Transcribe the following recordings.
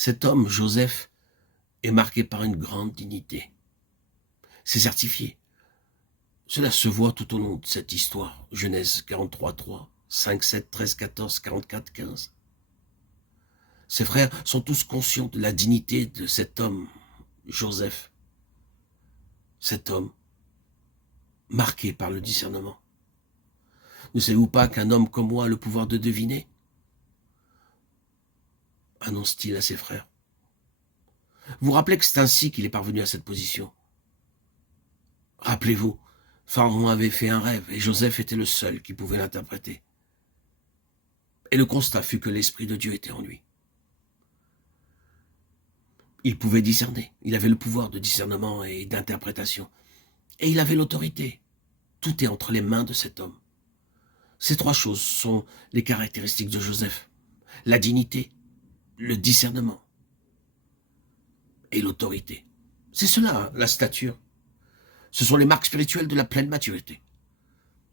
Cet homme, Joseph, est marqué par une grande dignité. C'est certifié. Cela se voit tout au long de cette histoire. Genèse 43, 3, 5, 7, 13, 14, 44, 15. Ses frères sont tous conscients de la dignité de cet homme, Joseph. Cet homme, marqué par le discernement. Ne savez-vous pas qu'un homme comme moi a le pouvoir de deviner? Annonce-t-il à ses frères. Vous vous rappelez que c'est ainsi qu'il est parvenu à cette position. Rappelez-vous, Pharaon avait fait un rêve et Joseph était le seul qui pouvait l'interpréter. Et le constat fut que l'Esprit de Dieu était en lui. Il pouvait discerner, il avait le pouvoir de discernement et d'interprétation. Et il avait l'autorité. Tout est entre les mains de cet homme. Ces trois choses sont les caractéristiques de Joseph. La dignité, le discernement et l'autorité. C'est cela, la stature. Ce sont les marques spirituelles de la pleine maturité.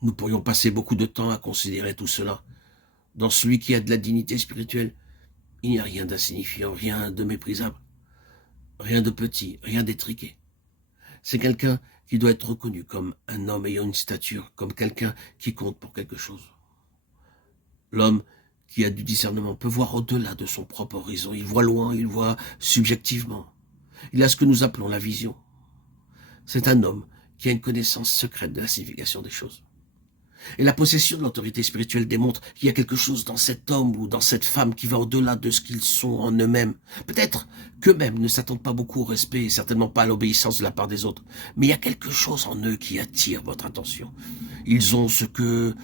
Nous pourrions passer beaucoup de temps à considérer tout cela. Dans celui qui a de la dignité spirituelle, il n'y a rien d'insignifiant, rien de méprisable, rien de petit, rien d'étriqué. C'est quelqu'un qui doit être reconnu comme un homme ayant une stature, comme quelqu'un qui compte pour quelque chose. L'homme qui a du discernement peut voir au-delà de son propre horizon. Il voit loin, il voit subjectivement. Il a ce que nous appelons la vision. C'est un homme qui a une connaissance secrète de la signification des choses. Et la possession de l'autorité spirituelle démontre qu'il y a quelque chose dans cet homme ou dans cette femme qui va au-delà de ce qu'ils sont en eux-mêmes. Peut-être qu'eux-mêmes ne s'attendent pas beaucoup au respect et certainement pas à l'obéissance de la part des autres. Mais il y a quelque chose en eux qui attire votre attention. Ils ont ce que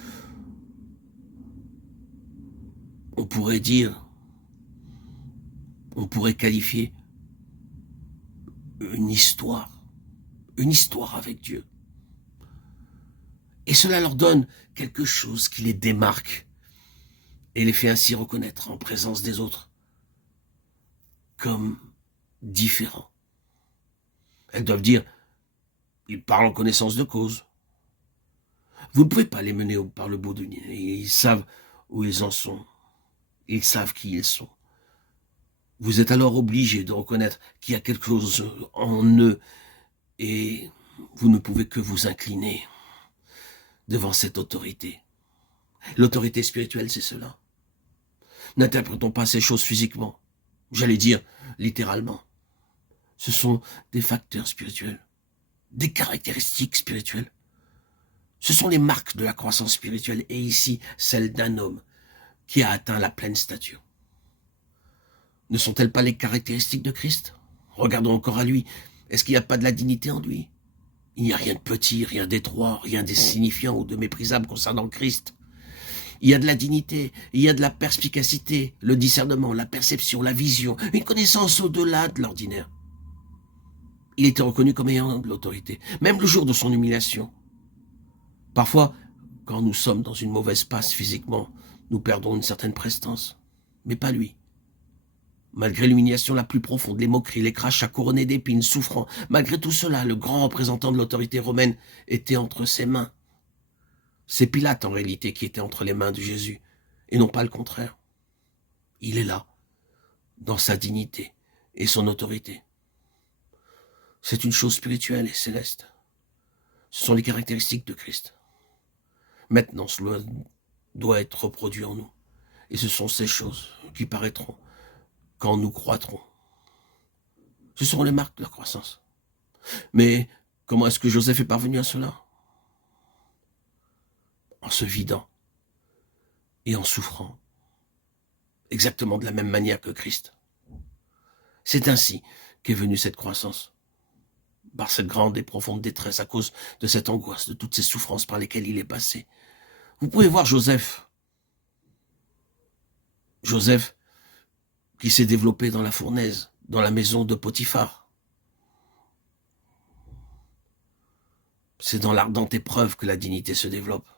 on pourrait dire, on pourrait qualifier une histoire avec Dieu. Et cela leur donne quelque chose qui les démarque et les fait ainsi reconnaître en présence des autres comme différents. Elles doivent dire, ils parlent en connaissance de cause. Vous ne pouvez pas les mener par le bout du nez. Ils savent où ils en sont. Ils savent qui ils sont. Vous êtes alors obligé de reconnaître qu'il y a quelque chose en eux et vous ne pouvez que vous incliner devant cette autorité. L'autorité spirituelle, c'est cela. N'interprétons pas ces choses physiquement. J'allais dire littéralement. Ce sont des facteurs spirituels, des caractéristiques spirituelles. Ce sont les marques de la croissance spirituelle et ici, celle d'un homme qui a atteint la pleine stature. Ne sont-elles pas les caractéristiques de Christ? Regardons encore à lui. Est-ce qu'il n'y a pas de la dignité en lui? Il n'y a rien de petit, rien d'étroit, rien d'insignifiant ou de méprisable concernant Christ. Il y a de la dignité, il y a de la perspicacité, le discernement, la perception, la vision, une connaissance au-delà de l'ordinaire. Il était reconnu comme ayant de l'autorité, même le jour de son humiliation. Parfois, quand nous sommes dans une mauvaise passe physiquement, nous perdons une certaine prestance, mais pas lui. Malgré l'humiliation la plus profonde, les moqueries, les crachats couronnés d'épines, souffrant, malgré tout cela, le grand représentant de l'autorité romaine était entre ses mains. C'est Pilate en réalité qui était entre les mains de Jésus, et non pas le contraire. Il est là, dans sa dignité et son autorité. C'est une chose spirituelle et céleste. Ce sont les caractéristiques de Christ. Maintenant, cela doit être reproduit en nous. Et ce sont ces choses qui paraîtront quand nous croîtrons. Ce seront les marques de la croissance. Mais comment est-ce que Joseph est parvenu à cela? En se vidant et en souffrant, exactement de la même manière que Christ. C'est ainsi qu'est venue cette croissance, par cette grande et profonde détresse à cause de cette angoisse, de toutes ces souffrances par lesquelles il est passé. Vous pouvez voir Joseph qui s'est développé dans la fournaise, dans la maison de Potiphar. C'est dans l'ardente épreuve que la dignité se développe.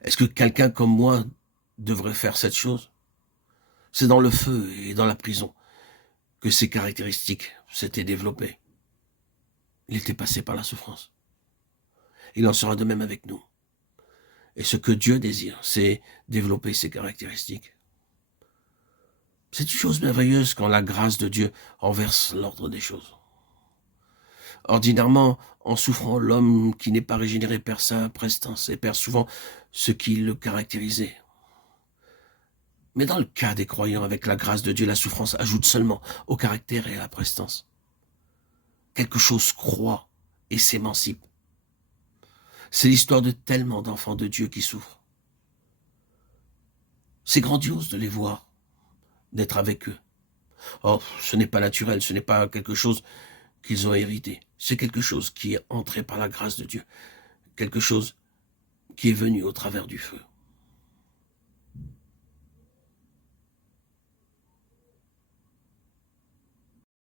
Est-ce que quelqu'un comme moi devrait faire cette chose? C'est dans le feu et dans la prison que ces caractéristiques s'étaient développées. Il était passé par la souffrance. Il en sera de même avec nous. Et ce que Dieu désire, c'est développer ces caractéristiques. C'est une chose merveilleuse quand la grâce de Dieu renverse l'ordre des choses. Ordinairement, en souffrant, l'homme qui n'est pas régénéré perd sa prestance et perd souvent ce qui le caractérisait. Mais dans le cas des croyants, avec la grâce de Dieu, la souffrance ajoute seulement au caractère et à la prestance. Quelque chose croît et s'émancipe. C'est l'histoire de tellement d'enfants de Dieu qui souffrent. C'est grandiose de les voir, d'être avec eux. Oh, ce n'est pas naturel, ce n'est pas quelque chose qu'ils ont hérité. C'est quelque chose qui est entré par la grâce de Dieu. Quelque chose qui est venu au travers du feu.